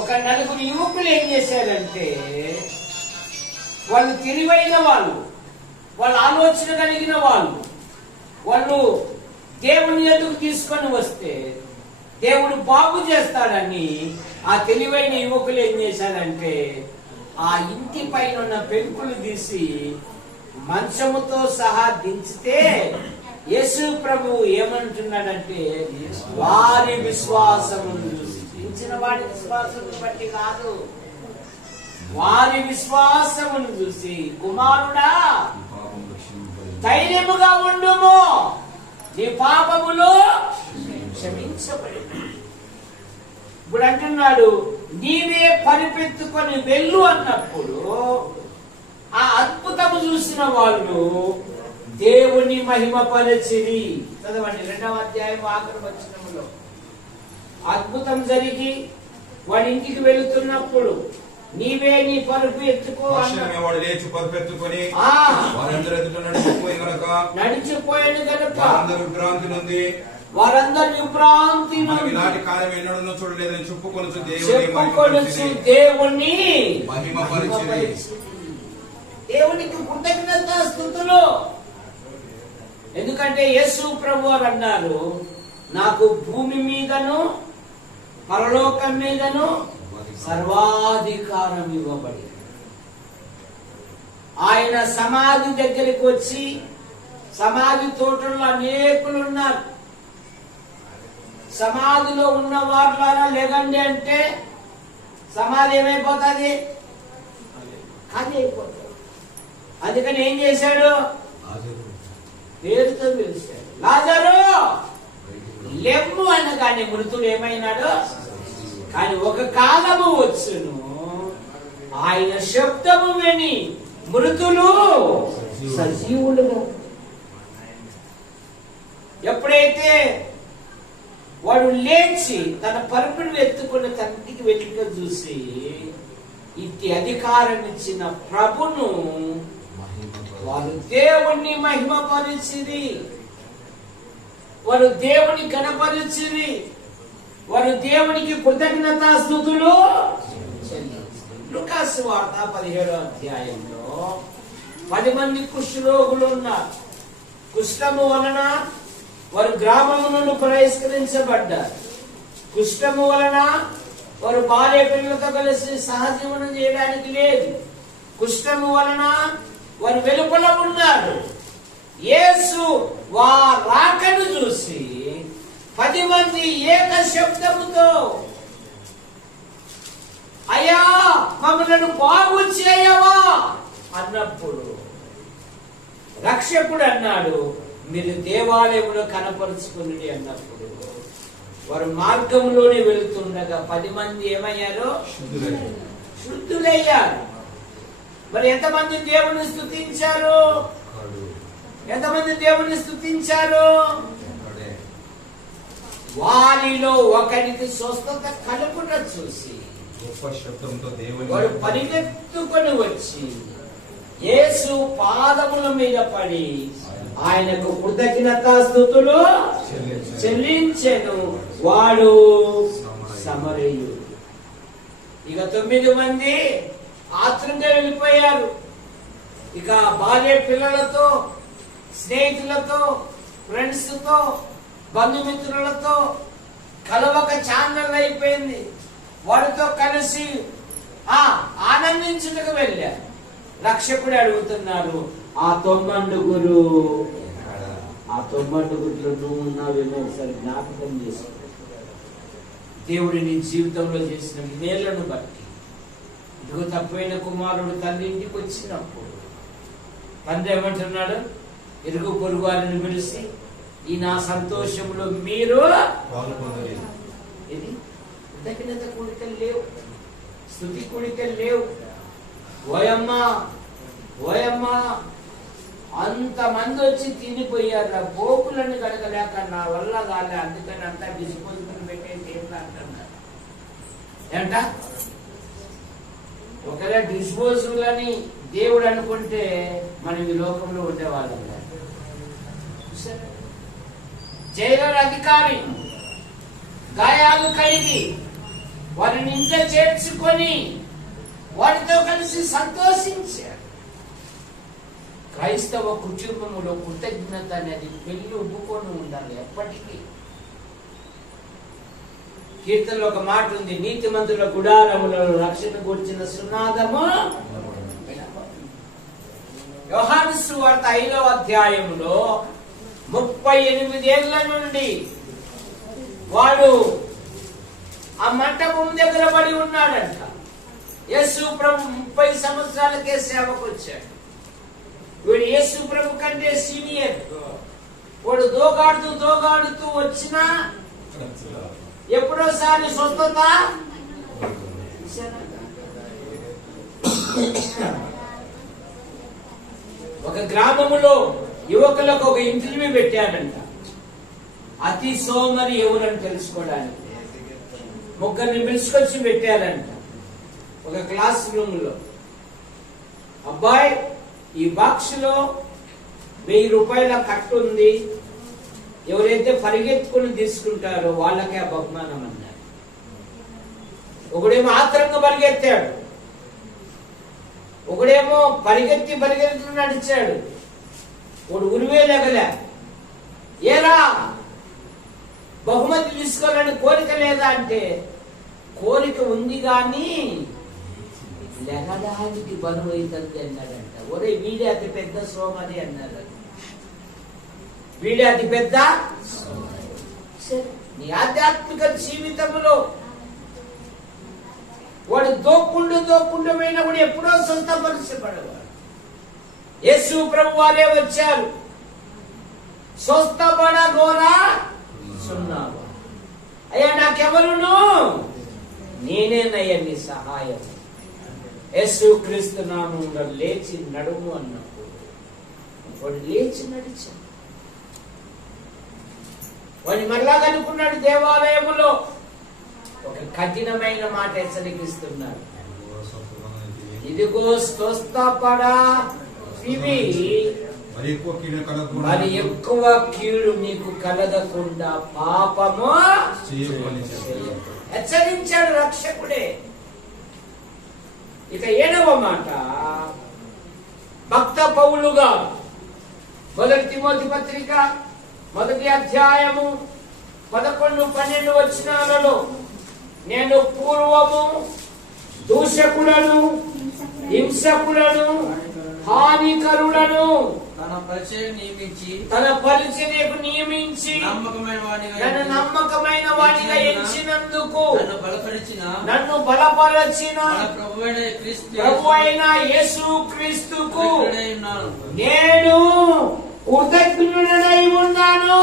ఒక నలుగురు యువకులు ఏం చేశారంటే, వాళ్ళు తెలివైన వాళ్ళు, వాళ్ళ ఆలోచన కలిగిన వాళ్ళు దేవుని ఎదుగు తీసుకొని వస్తే దేవుడు బాగు చేస్తాడని ఆ తెలివైన యువకులు ఏం చేశారంటే, ఆ ఇంటి పైన ఉన్న పెంకులు తీసి మంచముతో సహా దించితే యేసు ప్రభు ఏమంటున్నాడంటే, వారి విశ్వాసమును చూసి, దించిన వాడి విశ్వాసమును బట్టి కాదు, వారి విశ్వాసమును చూసి, కుమారుడా ధైర్యముగా ఉండుము, నీ పాపములు క్షమించబడి. ఇప్పుడు అంటున్నాడు, నీవే పరిపెత్తుకొని వెళ్ళు అన్నప్పుడు ఆ అద్భుతము చూసిన వాళ్ళు దేవుని మహిమపరచిరి. చదవండి 2వ అధ్యాయం ఆఖరి వచనములో. అద్భుతం జరిగి వాడి ఇంటికి వెళుతున్నప్పుడు నీవే నీ పరుపు ఎత్తుకో వాడు లేచి పరుపు ఎత్తుకొని వారందరూ ఎదుట నడిచిపోయాను గనుక వారందరూ విభ్రాంతి నుండి ఇలాంటి కార్యం ఎన్నడూ చూడలేదని చెప్పుకొనుచు దేవుని మహిమపరచిరి. దేవునికి కృతజ్ఞతాస్తుతులు. ఎందుకంటే యేసు ప్రభు వారు అన్నారు, నాకు భూమి మీదను పరలోకం మీదను సర్వాధికారం ఇవ్వబడి. ఆయన సమాధి దగ్గరికి వచ్చి, సమాధి తోటల్లో అనేకులు ఉన్నారు, సమాధిలో ఉన్న వారులారా లేదండి అంటే సమాధి ఏమైపోతుంది? అది అయిపోతుంది. అందుకని ఏం చేశాడు? పేరుతో పిలిచాడు, లాజరు లెమ్ము అనగానే మృతుడు ఏమైనాడు? కానీ ఒక కాలము వచ్చును, ఆయన శబ్దము విని మృతులు సజీవులుగా. ఎప్పుడైతే వాడు లేచి తన పరుపును ఎత్తుకుని తండ్రికి వెళ్ళిగా చూసి, ఇట్టి అధికారం ఇచ్చిన ప్రభును వారు దేవుణ్ణి మహిమపరిచిరి, వారు దేవుని కనపరిచిరి, వారు దేవునికి కృతజ్ఞతాస్తుతులు చెల్లించారు. లూకాసు వార్త 17వ అధ్యాయంలో 10 మంది కుష్ఠరోగులు ఉన్నారు. కుష్ఠము వలన వారు గ్రామములను బహిష్కరించబడ్డారు. కుష్ఠము వలన వారు భార్య పిల్లలతో కలిసి సహజీవనం చేయడానికి లేదు. కుష్ఠము వలన వారు వెలుపల ఉన్నారు. యేసు వారి రాకను చూసి 10 మంది ఏక శబ్దముతో, అయ్యా మమ్మల్ని బాగు చేయవా అన్నప్పుడు రక్షకుడు అన్నాడు, మీరు దేవాలయంలో కనపరుచుకుని అన్నప్పుడు వారు మార్గంలోనే వెళుతుండగా 10 మంది ఏమయ్యారు? శుద్ధులయ్యారు. మరి ఎంతమంది దేవుని స్తుతించారు? ఎంతమంది దేవుని స్తుతించారు? వారిలో ఒకరికి స్వస్థత కలుగుట చూసి గొప్ప శబ్దంతో వాడు పరిగెత్తుకొని వచ్చి యేసు పాదముల మీద పడి ఆయనకు కృతజ్ఞతాస్తుతులు చెల్లించెను. వాడు సమరయుడు. ఇక 9 మంది ఆత్రంగా వెళ్ళిపోయారు. ఇక భార్య పిల్లలతో, స్నేహితులతో, ఫ్రెండ్స్ తో, బంధుమిత్రులతో కలవక ఛానల్ అయిపోయింది. వాడితో కలిసి ఆనందించుటకు వెళ్ళారు. రక్షకుడు అడుగుతున్నారు, ఆ 9 ఆ 9 నువ్వు ఉన్నావేమో ఒకసారి జ్ఞాపకం చేసుకో. దేవుడి నీ జీవితంలో చేసిన మేళ్లను బట్టి. ఇదిగో తప్పైన కుమారుడు తండ్రి ఇంటికి వచ్చినప్పుడు తండ్రి ఏమంటున్నాడు? ఇరుగు పొరుగు వారిని పిలిచి, ఈ నా సంతోషంలో మీరు ఇది కృతజ్ఞత కూడికలు లేవు, స్తుతి కూడికలు లేవు. ఓయమ్మా ఓయమ్మా అంతమంది వచ్చి తినిపోయారు, పోపులను కడగలేక నా వల్ల కాలే, అందుకని అంతా డిస్పోజబుల్ పెట్టేసి ఏంటో అంటున్నారు. ఏంట ఒకవేళ డిస్పోజబుల్ అని దేవుడు అనుకుంటే మనం ఈ లోకంలో ఉండేవాళ్ళం. జైలర్ అధికారి గాయాలు కలిగి వారిని ఇంట్లో చేర్చుకొని వారితో కలిసి సంతోషించారు. క్రైస్తవ కుటుంబములో కృతజ్ఞత అనేది పెళ్లి ఉబ్బుకొని ఉండాలి ఎప్పటికీ. కీర్తనలో ఒక మాట ఉంది, నీతిమంతుల గుడారములలో రక్షణ కూర్చిన సునాదము. యోహాను సువార్త 5వ అధ్యాయములో 38 ఏళ్ల నుండి వాడు ఆ మంటపం దగ్గర పడి ఉన్నాడంట. యేసు ప్రభు 30 సంవత్సరాలకే సేవకు వచ్చాడు. వీడు యేసు ప్రభు కంటే సీనియర్. వాడు దోగాడుతూ వచ్చినా ఎప్పుడోసారి స్వస్థత. ఒక గ్రామములో యువకులకు ఒక ఇంటర్వ్యూ పెట్టాడంట, అతి సోమరి ఎవరని తెలుసుకోవడానికి. ముగ్గురిని పిలుచుకొచ్చి పెట్టారంట ఒక క్లాస్ రూమ్ లో. అబ్బాయి, ఈ బాక్స్ లో 1000 రూపాయల కట్టు ఉంది, ఎవరైతే పరిగెత్తుకుని తీసుకుంటారో వాళ్ళకే ఆ బహుమానం అన్నారు. ఒకడేమో ఆత్రంగా పరిగెత్తాడు, ఒకడేమో పరిగెత్తి నడిచాడు. ఒకడు ఉరివేలగలే. ఏరా బహుమతి తీసుకోవాలని కోరిక లేదా అంటే, కోరిక ఉంది కానీ లెగడానికి బరువు అవుతుంది అన్నాడంట. ఒరే వీడే అతి పెద్ద సోమరి అన్నారు. వీడే అతి పెద్ద. నీ ఆధ్యాత్మిక జీవితంలో వాడు దోక్కుండు పోయినప్పుడు ఎప్పుడో స్వస్థపరచబడేవాడు. యేసు ప్రభు వారే వచ్చారు, స్వస్థపడగోరా సున్నావా. అయ్యా నాకెవరును, నేనేనయ్యా నీ సహాయం. యేసు క్రీస్తు నామములో లేచి నడుము అన్నప్పుడు వాడు లేచి నడిచాడు. వాడిని మరలా కనుక్కున్నాడు దేవాలయములో. ఒక కఠినమైన మాట హెచ్చరికిస్తున్నాడు, ఇదిగో స్వస్థపడా ఇవి మరి ఎక్కువ కీడు నీకు కలగకుండా పాపము హెచ్చరించాడు రక్షకుడే. ఇక 7వ మాట, భక్త పౌలుగా 1 తిమోతి పత్రిక 1వ అధ్యాయము 11-12 వచనాలలో, నేను పూర్వము దూషకులను, హింసకులను, హానికరులను తన పరిచర్యకు నియమించి నన్ను నమ్మకమైన వాడిగా ఎంచినందుకు నన్ను బలపరచిన ప్రభు అయిన యేసు క్రీస్తుకు నేను కృతజ్ఞుడనై ఉన్నాను.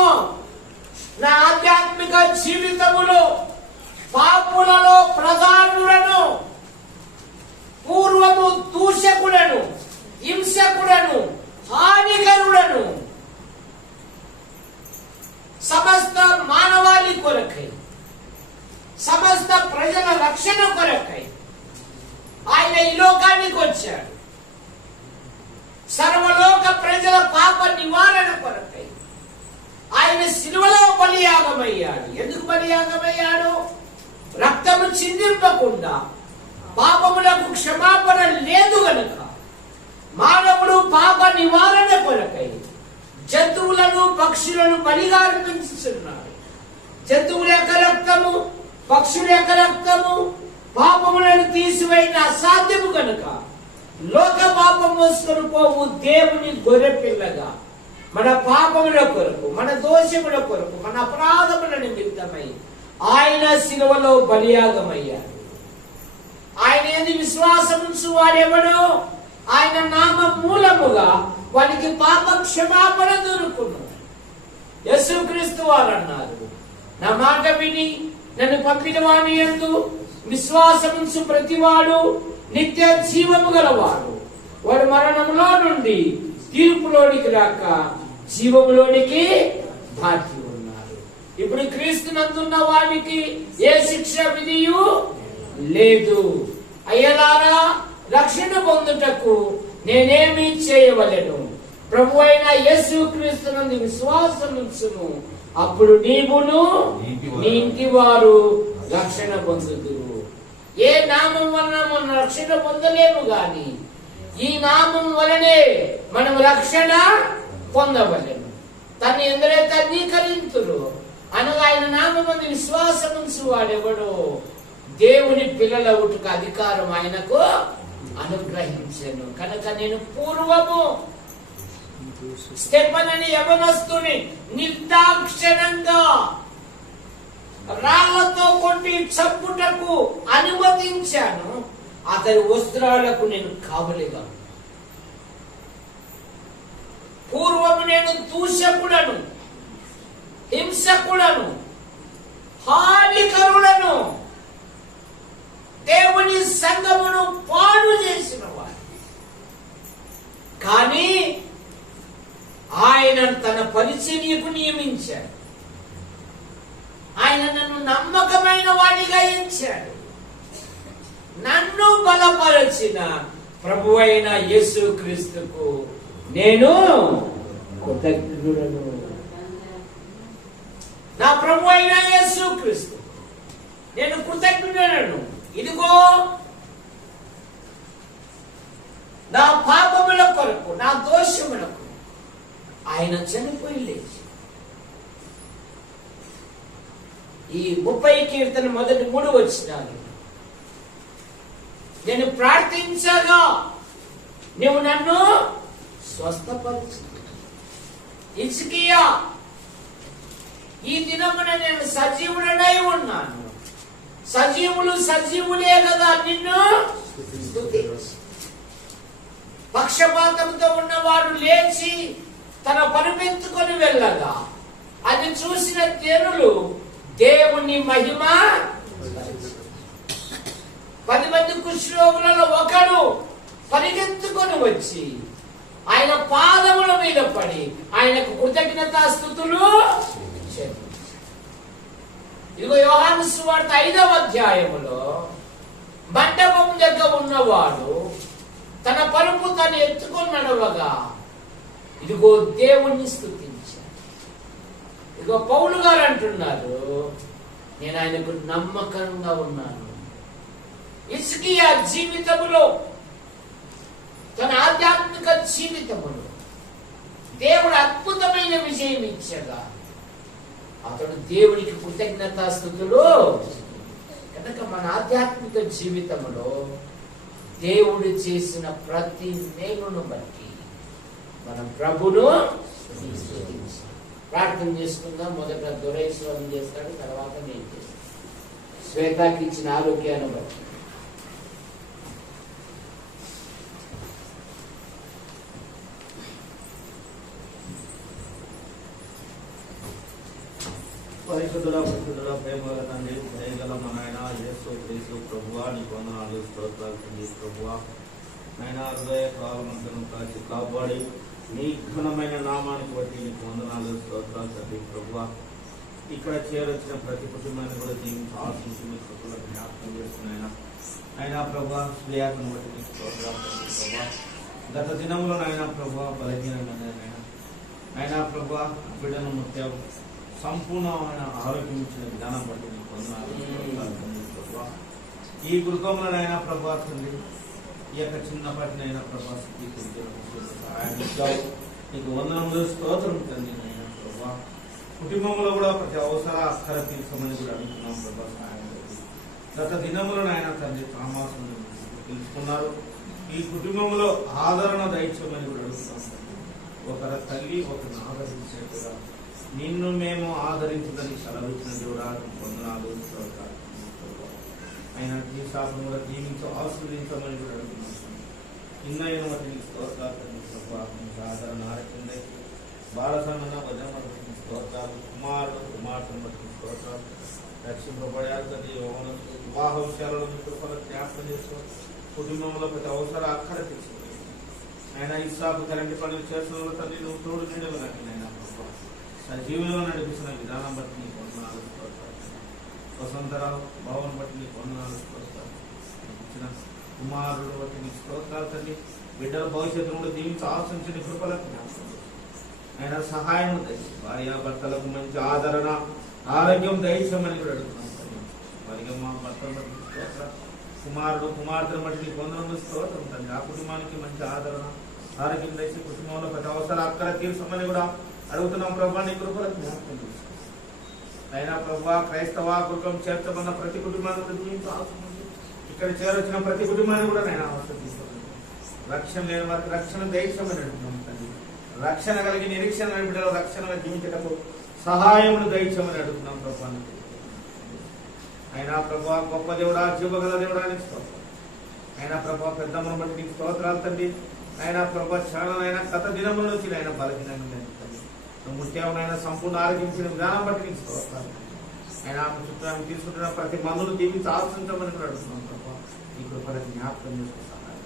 నా ఆధ్యాత్మిక జీవితములో పాపులలో ప్రధానులను, పూర్వము దూషకులను, హింసకులను, హానికరులను సమస్త మానవాళి కొరకై, సమస్త ప్రజల రక్షణ కొరకై ఆయన ఈ లోకానికి వచ్చాడు. సర్వలోక ప్రజల పాప నివారణ కొరకై ఆయన శిలువలో బలియాగమయ్యాడు. ఎందుకు బలియాగమయ్యాడు? రక్తము చిందింపకుండా, పాపములకు క్షమాపణ లేదు గనుక మానవుడు పాప నివారణ కొరకై జంతువులను, పక్షులను బలిగా అర్పించుచున్నాడు. జంతువుల యొక్క రక్తము, పక్షుల యొక్క రక్తము పాపములను తీసివేయన అసాధ్యము కనుక లోక పాపం మోసుకొని పోవు దేవుని గొర్రె పిల్లగా మన పాపముల కొరకు, మన దోషముల కొరకు, మన అపరాధముల నిమిత్తమై ఆయన శిలువలో బలియాగమయ్యాడు. ఆయన యందు విశ్వాసముంచు వాడెవడో ఆయన నామ మూలముగా వానికి పాప క్షమాపణ దొరుకును. యేసుక్రీస్తు వారు అన్నారు, నా మాట విని నన్ను పంపిన వాని యందు విశ్వాసముంచు ప్రతివాడు నిత్య జీవము గలవాడు. వాడు మరణములో నుండి తీర్పులోనికి రాక జీవములోనికి దాటి ఉన్నారు. ఇప్పుడు క్రీస్తునందున్న వానికి ఏ శిక్ష విధియు లేదు. అయ్యలారా, రక్షణ పొందుటకు నేనేమి చేయవలెను? ప్రభు అయిన యేసు క్రీస్తునందు విశ్వాసముంచుము, అప్పుడు నీవును నీ ఇంటి వారు రక్షణ పొందుదురు. ఏ నామం వలన మనం రక్షణ పొందలేము గాని ఈ నామం వలనే మనం రక్షణ పొందవలేము. తను ఎందరైతే అంగీకరింతురు అనగా ఆయన నామమందు విశ్వాసం ఉంచు వాడెవడో దేవుని పిల్లలవుటకు అధికారం ఆయనకు అనుగ్రహించాను. కనుక నేను పూర్వము స్టెఫెను అనే యవనస్తుని నిర్దాక్షిణ్యంగా రాళ్లతో కొట్టి చంపుటకు అనుమతించాను. అతని వస్త్రాలకు నేను కావలిగా. పూర్వము నేను దూషకుడను, హింసకుడను, హానికరుడను, దేవుని సంఘమును పాడు చేసిన వాడు. కానీ ఆయన తన పరిచర్యకు నియమించాడు. ఆయన నన్ను నమ్మకమైన వాడిగా ఎంచాడు. నన్ను బలపరచిన ప్రభువైన యేసుక్రీస్తుకు నేను కృతజ్ఞుడను. నా ప్రభువైన యేసుక్రీస్తు నేను కృతజ్ఞుడను. ఇదిగో నా పాపముల కొరకు, నా దోషములకు ఆయన చనిపోయి లేచి. ఈ 30 కీర్తన మొదటి 3 వచనాలు నేను ప్రార్థించగా నువ్వు నన్ను స్వస్థపరచు. హిజ్కియా, ఈ దినమున నేను సజీవుడనై ఉన్నాను. సజీవులు సజీవులే కదా నిన్ను స్తుతించు. పక్షపాతంతో ఉన్నవాడు లేచి తన పరుపెత్తుకొని వెళ్ళగా అది చూసిన జనులు దేవుని మహిమ. 10 మంది కుష్ఠరోగులలో ఒకడు పరిగెత్తుకొని వచ్చి ఆయన పాదముల మీద పడి ఆయనకు కృతజ్ఞతాస్తుతులు చెల్లించాడు. ఇదిగో యోహాను సువార్త 5వ అధ్యాయములో మండపం దగ్గర ఉన్నవాడు తన పరుపు తను ఎత్తుకొని నడవగా ఇదిగో దేవుణ్ణి స్తుతించాడు. ఇదిగో పౌలు గారు అంటున్నారు, నేను ఆయనకు నమ్మకంగా ఉన్నాను. హిజ్కియా జీవితములో, తన ఆధ్యాత్మిక జీవితములో దేవుడు అద్భుతమైన విజయం ఇచ్చగా అతడు దేవునికి కృతజ్ఞతాస్తుతులు. కనుక మన ఆధ్యాత్మిక జీవితంలో దేవుడు చేసిన ప్రతి మేలును బట్టి మనం ప్రభును స్తుతించాలి. ప్రార్థన చేసుకుందాం. మొదట దొరైశ్వరం చేస్తాడు, తర్వాత నేను చేస్తాను. శ్వేతకి ఇచ్చిన ఆరోగ్యాన్ని బట్టి పరిశుద్ధుల ప్రేమగల తండ్రి, దయగల మా నాయన యేసుక్రీస్తు ప్రభువా, నీకు వందనాలు, స్తోత్రాలు తండ్రి. ప్రభువా నాయన, హృదయ కాలమంతను కాచి కాపాడి నీ ఘనమైన నామానికి బట్టి నీకు వందనాలు, స్తోత్రాలు తండ్రి. ప్రభువా ఇక్కడ చేరొచ్చిన ప్రతి కుటుంబాన్ని కూడా దీనికి ఆశించి మీ కృపలో జ్ఞాపకం చేస్తున్నాయన. అయినా ప్రభువా శ్రేయాన్ని బట్టి నీకు స్తోత్రాలు తండ్రి. ప్రభువా గత దినంలో నాయన ప్రభువా బలహీనమైన అయినా ప్రభువా బిడ్డను ముత్యావు సంపూర్ణమైన ఆరోగ్యం ఇచ్చిన విధానం బట్టి నీకు వందనాలు. ఈ గృహంలోనైనా ప్రభా తండ్రి, ఈ యొక్క చిన్నపాటినైనా ప్రభా సహాయం ఇచ్చావు. నీకు వందనములు, స్తోత్రం తండ్రి. నైనా ప్రభా కుటుంబంలో కూడా ప్రతి అవసర అక్కర తీర్చమని కూడా అడుగుతున్నాం ప్రభా, సహాయం చేసి. గత దినములనైనా తండ్రి తామాసం తెలుసుకున్నారు. ఈ కుటుంబంలో ఆదరణ దయచేయమని కూడా అడుగుతున్నాం. ఒకరి తల్లి ఒకరిని ఆదరించే కూడా నిన్ను మేము ఆదరించదని సెలవిచ్చిన దేవుడా వందనాలు, స్తోత్రాలు. ఆయన ఈ శాపం కూడా జీవించు ఆశీర్వదించమని కూడా అడుగుతున్నాం. ఇన్నైన వాటిని స్తోత్రాలు ఆదరణ ఆరకిందే బాల సంఘన వజన స్తోత్రాలు. కుమార్తెను బట్టి స్తోత్రాలు. రక్షింపబడారు తండ్రి. వివాహ విషయాలలో కృపల జ్ఞాపకం చేసుకో. కుటుంబంలో ప్రతి అవసరం అక్కడ తీసుకుంది. ఆయన ఇస్సాకు కరెంటు పనులు చేస్తున్న తండ్రి నువ్వు తోడు నీడలు నాకు నాయన జీవనంలో నడిపిస్తున్న విధానం బట్టి నీకు వందనాలు, స్తోత్రాలు. వసంతరావు భావం బట్టి నీకు వందనాలు, స్తోత్రాలు. ఇచ్చిన కుమారుడు బట్టి నీకు స్తోత్రాలు తండ్రి. బిడ్డల భవిష్యత్తు కూడా దీవించి ఆశించిన కృపలకు ఆయన సహాయం దయచేసి భార్య భర్తలకు మంచి ఆదరణ ఆరోగ్యం దయచేయమని కూడా అడుగుతున్నాం. మరి మా భర్తలు బట్టి స్తోత్రాలు. కుమారుడు కుమార్తెను బట్టి నీకు వందనములు స్తోత్రం తండ్రి. ఆ కుటుంబానికి మంచి ఆదరణ ఆరోగ్యం తెచ్చి కుటుంబంలో ప్రతి అవసరాలు అక్కడ తీర్చమని కూడా అడుగుతున్నాం ప్రభా. నీ కృపలకు జ్ఞాపకం చేసుకో అయినా ప్రభా. క్రైస్తవ కుటుంబం చేర్చబడిన ప్రతి కుటుంబాన్ని కూడా దీవించు. ఇక్కడ చేరొచ్చిన ప్రతి కుటుంబాన్ని కూడా నేను అవసరం తీసుకోండి. రక్షణ లేని వారికి రక్షణ దైక్షమని అడుగుతున్నాం తండ్రి. రక్షణ కలిగి నిరీక్షణ బిడ్డలు రక్షణగా జీవించటకు సహాయమును దైక్షమని అడుగుతున్నాం ప్రభా. అయినా ప్రభా గొప్ప దేవుడా, జీవగల దేవుడా నీకు స్తోత్రం. అయినా ప్రభా పెద్దమ్మను బట్టి నీకు స్తోత్రాలు తండ్రి. అయినా ప్రభా చాలనైనా గత దినముల నుంచి ఆయన బలహీనంగా నువ్వు ముత్యావునైనా సంపూర్ణ ఆరోగించిన విధానం బట్టి నీకు స్తోత్రాలు. అయినా చుట్టూ ఆమె తీసుకుంటున్న ప్రతి మందును దీవించి ఆలోచించమని కూడా అడుగుతున్నాం ప్రభా. నీ కృపలకు జ్ఞాపకం చేసుకుంటాను.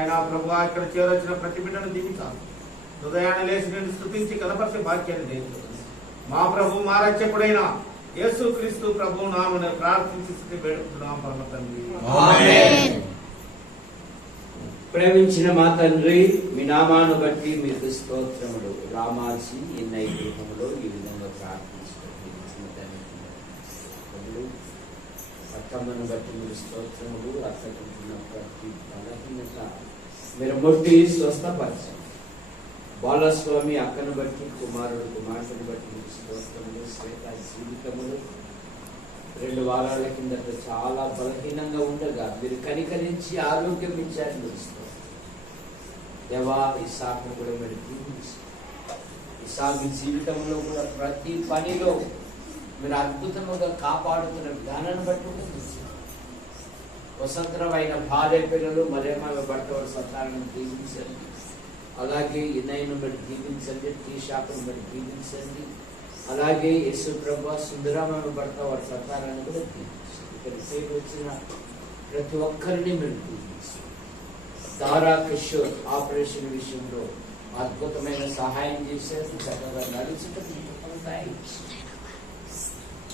అయినా ప్రభా ఇక్కడ చేరొచ్చిన ప్రతి బిడ్డను దీవించాలి. హృదయాన్ని లేచి నేను స్తుతించి కనపరిచే భాగ్యాన్ని దేవుడు మా ప్రభు మా రక్షకుడైన యేసుక్రీస్తు ప్రభు నామమున ప్రార్థించి స్తుతి వేడుకుంటున్నాం పరమ తండ్రి. ఆమేన్. ప్రేమించిన మా తండ్రి, మీ నామాను బట్టి మీకు స్తోత్రములు. రామాల్సి ఎన్నై గృహంలో ఈ విధంగా ప్రార్థించుకుంటున్నాము. అత్తమ్మను బట్టి మీరు స్తోత్రములు. అత్తకుంటున్న ప్రతి బలహీనత మీరు ముట్టి స్వస్థపరచండి. బాలస్వామి అక్కను బట్టి, కుమారుడు కుమార్తెను బట్టి మీకు స్తోత్రములు. శ్వేత జీవితములు 2 వారాల కిందట చాలా బలహీనంగా ఉండగా మీరు కనికరించి ఆరోగ్యం ఇచ్చారు. మీరు దేవా ఇస్సాకును కూడా మీరు దీవించారు. ఇస్సాకు జీవితంలో కూడా ప్రతి పనిలో మీరు అద్భుతంగా కాపాడుతున్న విధానాన్ని బట్టి స్వతంత్రమైన భార్య పిల్లలు మరేమో భర్త సంతానాన్ని దీవించండి. అలాగే ఇన్నయ్యను బట్టి దీవించండి. టీషాకును బట్టి దీవించండి. అలాగే యేసు ప్రభు సుందరమైన భర్త వారి సంతానాన్ని కూడా దీవించండి. ఇక్కడ సేపు వచ్చిన ప్రతి ఒక్కరిని మీరు దీవించండి. దారా కిషోర్ ఆపరేషన్ విషయంలో అద్భుతమైన సహాయం చేశారు. చక్కగా నడుచుకుంటాయి.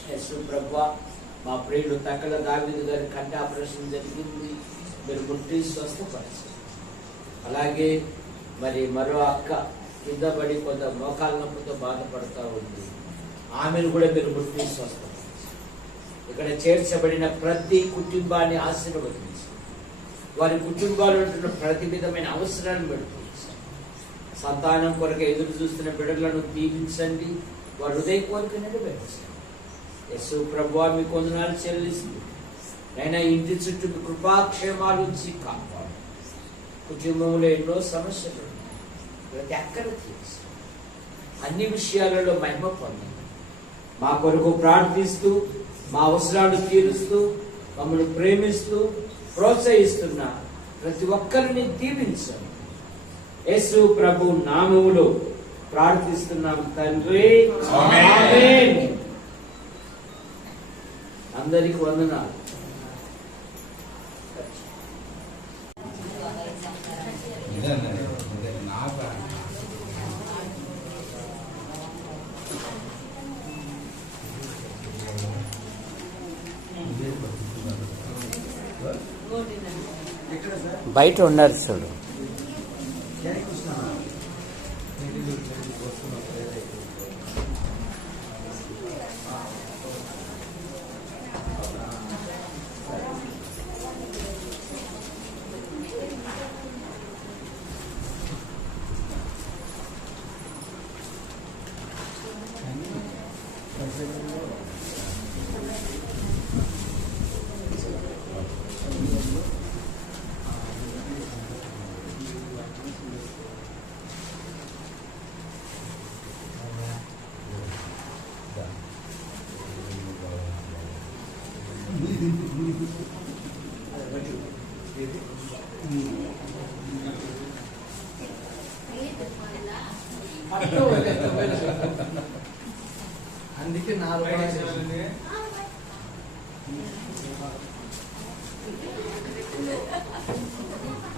యేసు ప్రభు మా ప్రియుడు తక్కల దావీదు గారి కంటి ఆపరేషన్ జరిగింది. మీరు ముట్టి స్వస్థపరచండి. అలాగే మరి మరో అక్క కింద పడి కొంత మోకాల నొప్పితో బాధపడతా ఉంది. ఆమెను కూడా మీరు ముట్టి స్వస్థపరచండి. ఇక్కడ చేర్చబడిన ప్రతి కుటుంబాన్ని ఆశీర్వదించండి. వారి కుటుంబాలు ఉంటున్న ప్రతి విధమైన అవసరాన్ని పెడుతుంది. సంతానం కొరకు ఎదురు చూస్తున్న బిడ్డలను దీవించండి. వారి హృదయ కోరిక నెరవేర్చండి. యేసు ప్రభువా మీకు వందనాలు చెల్లిస్తుంది. అయినా ఇంటి చుట్టూ కృపాక్షేమాలు ఉంచి కాపాడు. కుటుంబంలో ఎన్నో సమస్యలు ఉన్నాయి. ప్రతి అక్కర తీర్చి అన్ని విషయాలలో మహిమ పొందండి. మా కొరకు ప్రార్థిస్తూ, మా అవసరాలు తీరుస్తూ, మమ్మల్ని ప్రేమిస్తూ ప్రోత్సహిస్తున్న ప్రతి ఒక్కరిని దీవించండి. యేసు ప్రభు నామములో ప్రార్థిస్తున్నాం తండ్రి. ఆమేన్. అందరికి వందనాలు. బయట ఉన్నారు చూడు. అందుకే 4 Thank you.